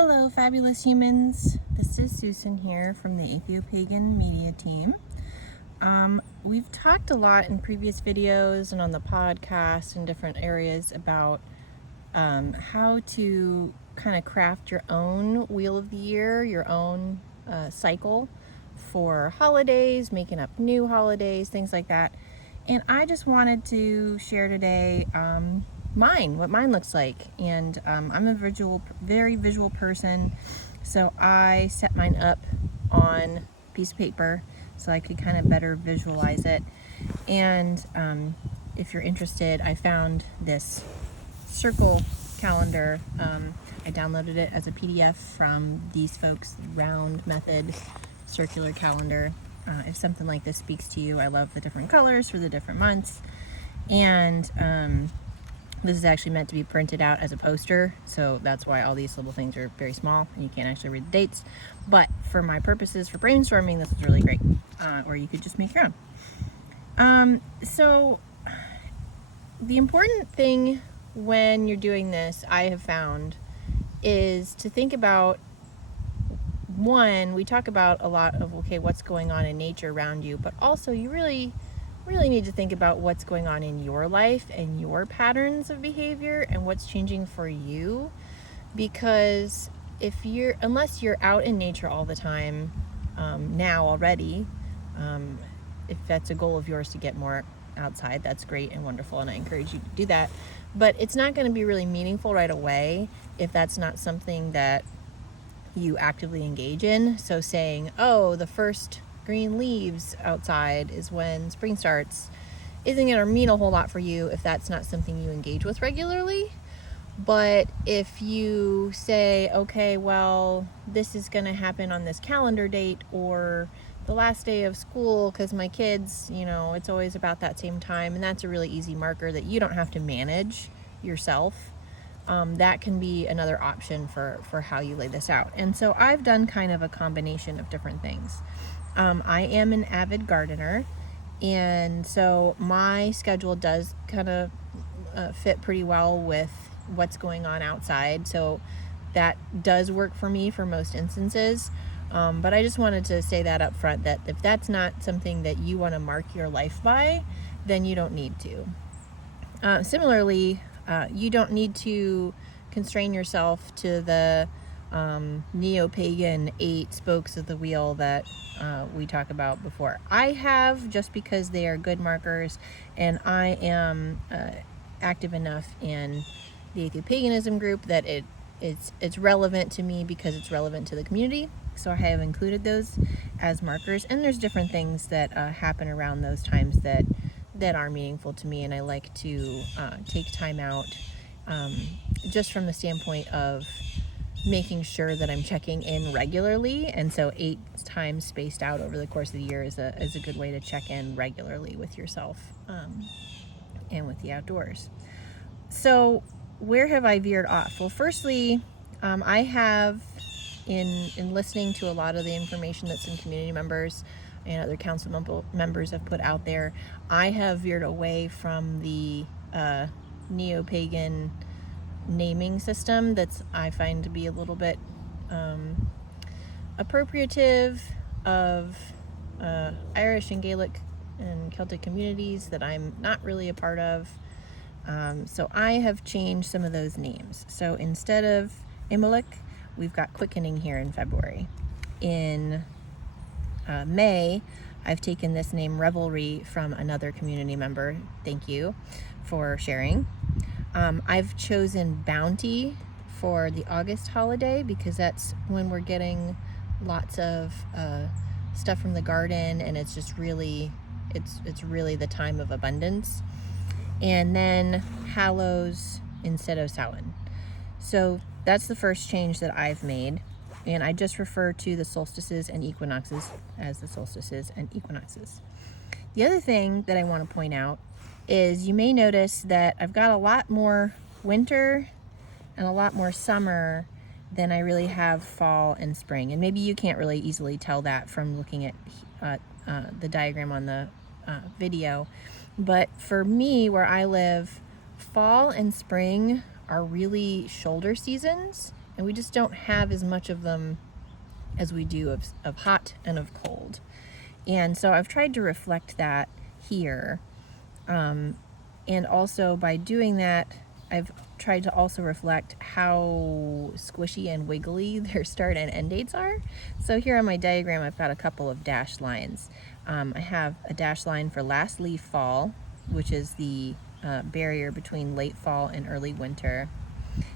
Hello, fabulous humans. This is Susan here from the Atheopagan media team. We've talked a lot in previous videos and on the podcast in different areas about how to kind of craft your own wheel of the year, your own cycle for holidays, making up new holidays, things like that. And I just wanted to share today what mine looks like. And I'm a very visual person, so I set mine up on a piece of paper so I could kind of better visualize it. And if you're interested, I found this circle calendar. I downloaded it as a PDF from these folks' round method circular calendar. If something like this speaks to you, I love the different colors for the different months. And this is actually meant to be printed out as a poster, so that's why all these little things are very small and you can't actually read the dates. But for my purposes for brainstorming, this is really great. Or you could just make your own. So the important thing when you're doing this, I have found, is to think about, one, we talk about a lot of, okay, what's going on in nature around you, but also you really need to think about what's going on in your life and your patterns of behavior and what's changing for you. Because unless you're out in nature all the time, now already, if that's a goal of yours to get more outside, that's great and wonderful, and I encourage you to do that. But it's not going to be really meaningful right away if that's not something that you actively engage in. So saying, oh, the first green leaves outside is when spring starts, isn't going to mean a whole lot for you if that's not something you engage with regularly. But if you say, okay, well, this is going to happen on this calendar date or the last day of school because my kids, it's always about that same time, and that's a really easy marker that you don't have to manage yourself. That can be another option for how you lay this out. And so I've done kind of a combination of different things. I am an avid gardener, and so my schedule does kind of fit pretty well with what's going on outside. So that does work for me for most instances. But I just wanted to say that up front, that if that's not something that you want to mark your life by, then you don't need to. Similarly, you don't need to constrain yourself to the neo-pagan 8 spokes of the wheel that we talk about before. I have, just because they are good markers, and I am active enough in the Atheopaganism group that it's relevant to me because it's relevant to the community. So I have included those as markers, and there's different things that happen around those times that are meaningful to me, and I like to take time out just from the standpoint of making sure that I'm checking in regularly. And so 8 times spaced out over the course of the year is a good way to check in regularly with yourself and with the outdoors. So where have I veered off? Well, firstly, I have, in listening to a lot of the information that some community members and other council members have put out there, I have veered away from the neo-pagan naming system that's, I find to be a little bit appropriative of Irish and Gaelic and Celtic communities that I'm not really a part of. So I have changed some of those names. So instead of Imbolc, we've got Quickening here in February. In May, I've taken this name Revelry from another community member. Thank you for sharing. I've chosen Bounty for the August holiday because that's when we're getting lots of stuff from the garden, and it's just really, it's really the time of abundance. And then Hallows instead of Samhain. So that's the first change that I've made, and I just refer to the solstices and equinoxes as the solstices and equinoxes. The other thing that I want to point out is you may notice that I've got a lot more winter and a lot more summer than I really have fall and spring. And maybe you can't really easily tell that from looking at the diagram on the video. But for me, where I live, fall and spring are really shoulder seasons, and we just don't have as much of them as we do of hot and of cold. And so I've tried to reflect that here. And also by doing that, I've tried to also reflect how squishy and wiggly their start and end dates are. So here on my diagram, I've got a couple of dashed lines. I have a dashed line for last leaf fall, which is the barrier between late fall and early winter.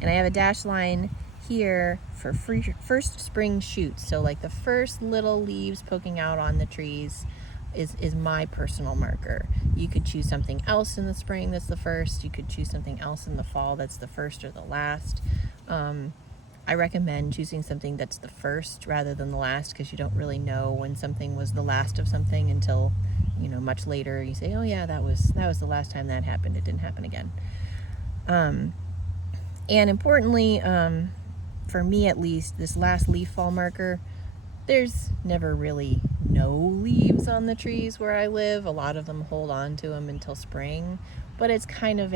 And I have a dashed line here for first spring shoots. So like the first little leaves poking out on the trees is my personal marker. You could choose something else in the spring that's the first. You could choose something else in the fall that's the first or the last. I recommend choosing something that's the first rather than the last, because you don't really know when something was the last of something until, much later you say, oh yeah, that was the last time that happened. It didn't happen again. And importantly, for me at least, this last leaf fall marker, there's never really no leaves on the trees where I live. A lot of them hold on to them until spring, but it's kind of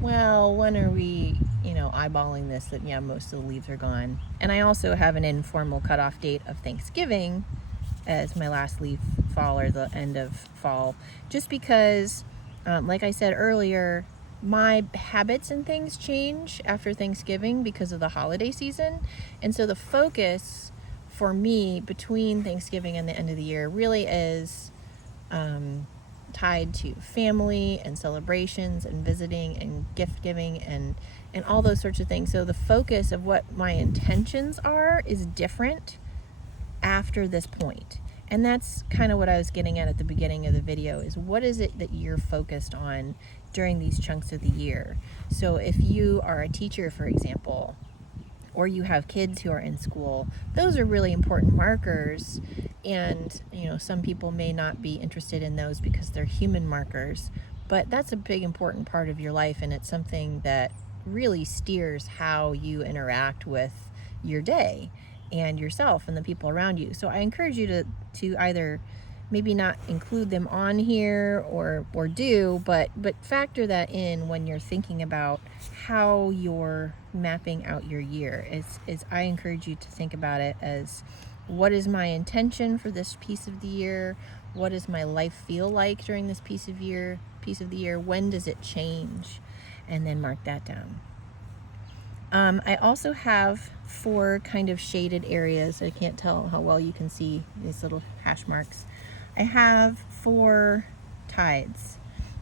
when are we, eyeballing this, that yeah, most of the leaves are gone. And I also have an informal cutoff date of Thanksgiving as my last leaf fall, or the end of fall, just because, like I said earlier, my habits and things change after Thanksgiving because of the holiday season. And so the focus for me between Thanksgiving and the end of the year really is tied to family and celebrations and visiting and gift giving and all those sorts of things. So the focus of what my intentions are is different after this point. And that's kind of what I was getting at the beginning of the video, is what is it that you're focused on during these chunks of the year. So if you are a teacher, for example, or you have kids who are in school, those are really important markers. And, some people may not be interested in those because they're human markers, but that's a big important part of your life, and it's something that really steers how you interact with your day and yourself and the people around you. So I encourage you to either maybe not include them on here or do, but factor that in when you're thinking about how you're mapping out your year. Is I encourage you to think about it as, what is my intention for this piece of the year? What does my life feel like during this piece of the year? When does it change? And then mark that down. I also have 4 kind of shaded areas. I can't tell how well you can see these little hash marks. I have 4 tides.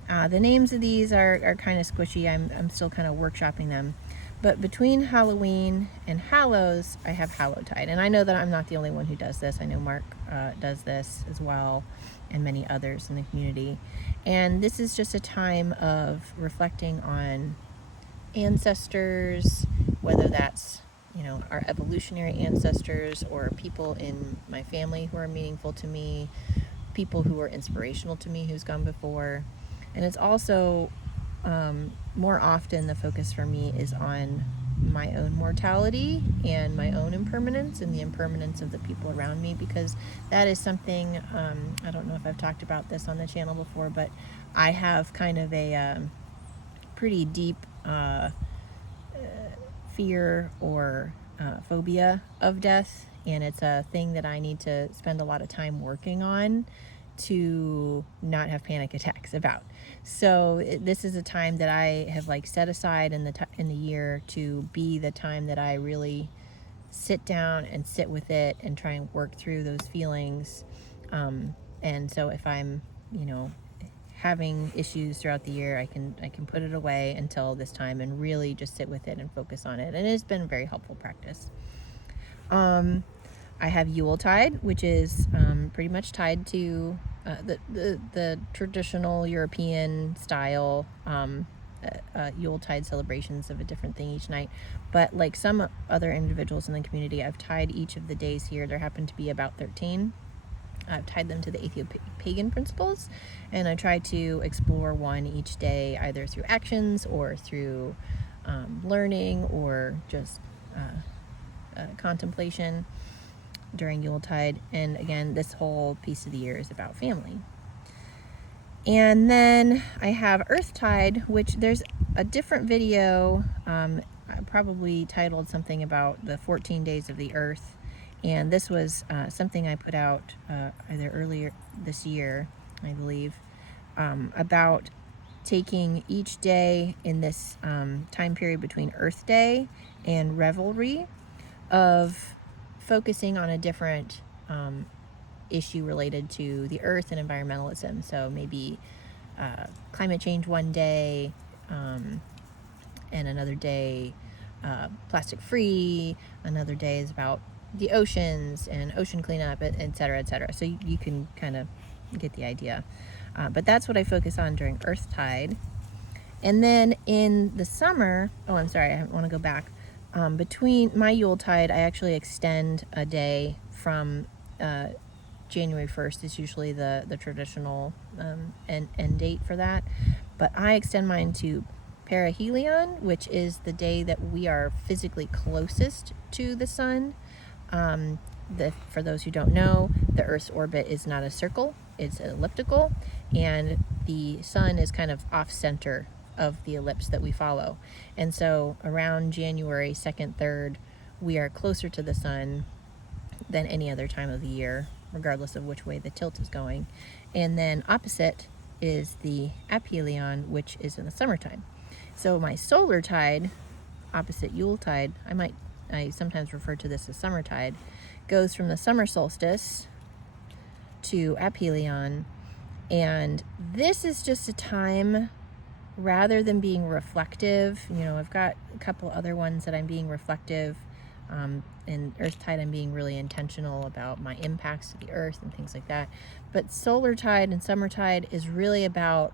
The names of these are kind of squishy. I'm still kind of workshopping them. But between Halloween and Hallows, I have Hallowtide. And I know that I'm not the only one who does this. I know Mark does this as well, and many others in the community. And this is just a time of reflecting on ancestors, whether that's our evolutionary ancestors or people in my family who are meaningful to me, people who are inspirational to me who's gone before. And it's also more often the focus for me is on my own mortality and my own impermanence and the impermanence of the people around me, because that is something, I don't know if I've talked about this on the channel before, but I have kind of a pretty deep fear or phobia of death, and it's a thing that I need to spend a lot of time working on to not have panic attacks about. So this is a time that I have set aside in the year to be the time that I really sit down and sit with it and try and work through those feelings. And so if I'm having issues throughout the year, I can put it away until this time and really just sit with it and focus on it. And it's been a very helpful practice. I have Yuletide, which is pretty much tied to the traditional European style Yuletide celebrations of a different thing each night. But like some other individuals in the community, I've tied each of the days here. There happen to be about 13. I've tied them to the Atheopagan principles, and I try to explore one each day, either through actions or through learning or just contemplation during Yuletide. And again, this whole piece of the year is about family. And then I have Earth Tide, which there's a different video, probably titled something about the 14 days of the Earth. And this was something I put out either earlier this year, I believe, about taking each day in this time period between Earth Day and Revelry of focusing on a different issue related to the Earth and environmentalism. So maybe climate change one day, and another day plastic free, another day is about the oceans and ocean cleanup, et cetera, et cetera. So you can kind of get the idea. But that's what I focus on during Earth Tide. And then in the summer, oh, I'm sorry, I want to go back. Between my Yule Tide, I actually extend a day from January 1st is usually the traditional end date for that. But I extend mine to perihelion, which is the day that we are physically closest to the sun. For those who don't know, the Earth's orbit is not a circle, it's elliptical, and the sun is kind of off-center of the ellipse that we follow. And so around January 2nd, 3rd, we are closer to the sun than any other time of the year, regardless of which way the tilt is going. And then opposite is the aphelion, which is in the summertime. So my solar tide, opposite Yule tide, I sometimes refer to this as summer tide, goes from the summer solstice to aphelion. And this is just a time, rather than being reflective, I've got a couple other ones that I'm being reflective. In Earth Tide, I'm being really intentional about my impacts to the Earth and things like that. But solar tide and summer tide is really about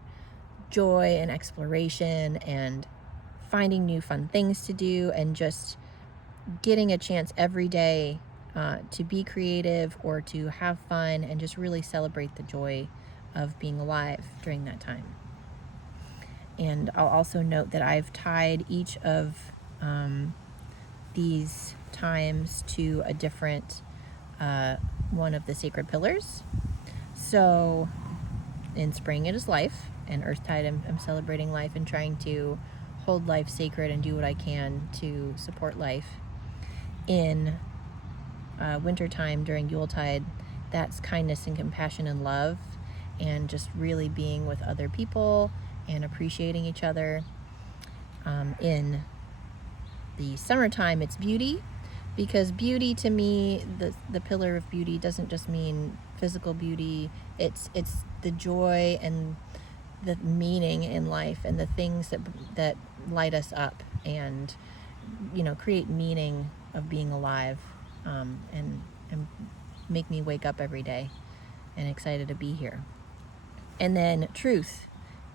joy and exploration and finding new fun things to do and just getting a chance every day to be creative or to have fun and just really celebrate the joy of being alive during that time. And I'll also note that I've tied each of these times to a different one of the sacred pillars. So in spring it is life, and Earth Tide I'm celebrating life and trying to hold life sacred and do what I can to support life. In wintertime during Yule Tide, that's kindness and compassion and love, and just really being with other people and appreciating each other. In the summertime, it's beauty, because beauty to me, the pillar of beauty doesn't just mean physical beauty. It's the joy and the meaning in life and the things that light us up and create meaning of being alive, and make me wake up every day and excited to be here. And then truth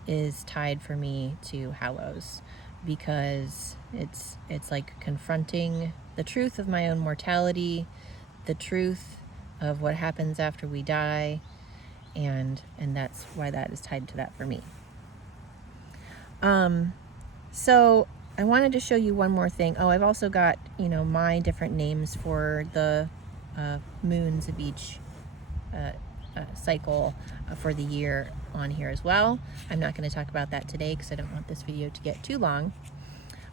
is tied for me to Hallows, because it's like confronting the truth of my own mortality, the truth of what happens after we die, and that's why that is tied to that for me. So I wanted to show you one more thing. Oh, I've also got my different names for the moons of each cycle for the year on here as well. I'm not going to talk about that today because I don't want this video to get too long.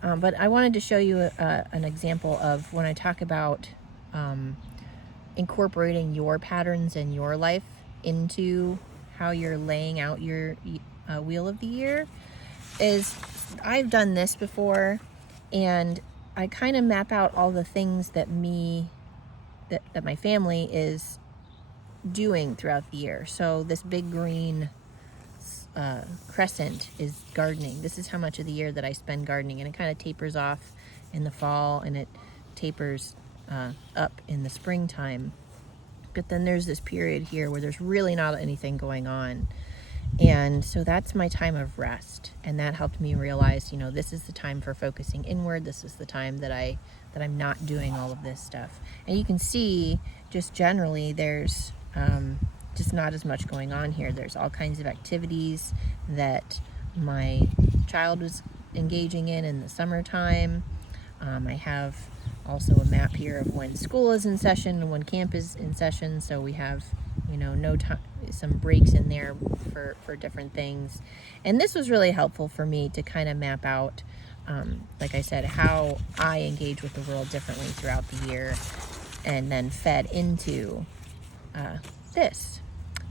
But I wanted to show you an example of when I talk about incorporating your patterns in your life into how you're laying out your wheel of the year. Is I've done this before, and I kind of map out all the things that my family is doing throughout the year. So this big green crescent is gardening. This is how much of the year that I spend gardening, and it kind of tapers off in the fall and it tapers up in the springtime. But then there's this period here where there's really not anything going on, and so that's my time of rest. And that helped me realize, this is the time for focusing inward. This is the time that I'm not doing all of this stuff. And you can see just generally there's just not as much going on here. There's all kinds of activities that my child was engaging in the summertime. I have also a map here of when school is in session and when camp is in session. So we have you know, no time, some breaks in there for different things. And this was really helpful for me to kind of map out, like I said, how I engage with the world differently throughout the year, and then fed into this.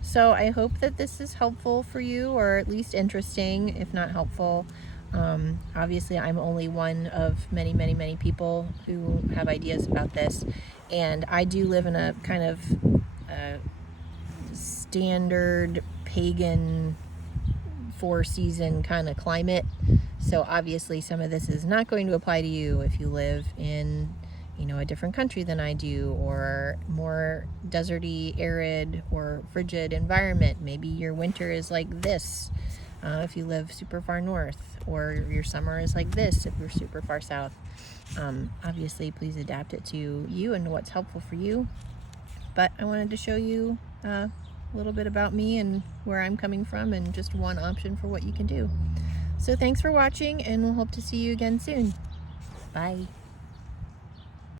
So I hope that this is helpful for you, or at least interesting, if not helpful. Obviously, I'm only one of many, many, many people who have ideas about this, and I do live in a kind of standard pagan 4-season kind of climate. So obviously some of this is not going to apply to you if you live in, you know, a different country than I do, or more deserty, arid, or frigid environment. Maybe your winter is like this if you live super far north, or your summer is like this if you're super far south. Obviously, please adapt it to you and what's helpful for you. But I wanted to show you a little bit about me and where I'm coming from, and just one option for what you can do. So thanks for watching, and we'll hope to see you again soon. Bye.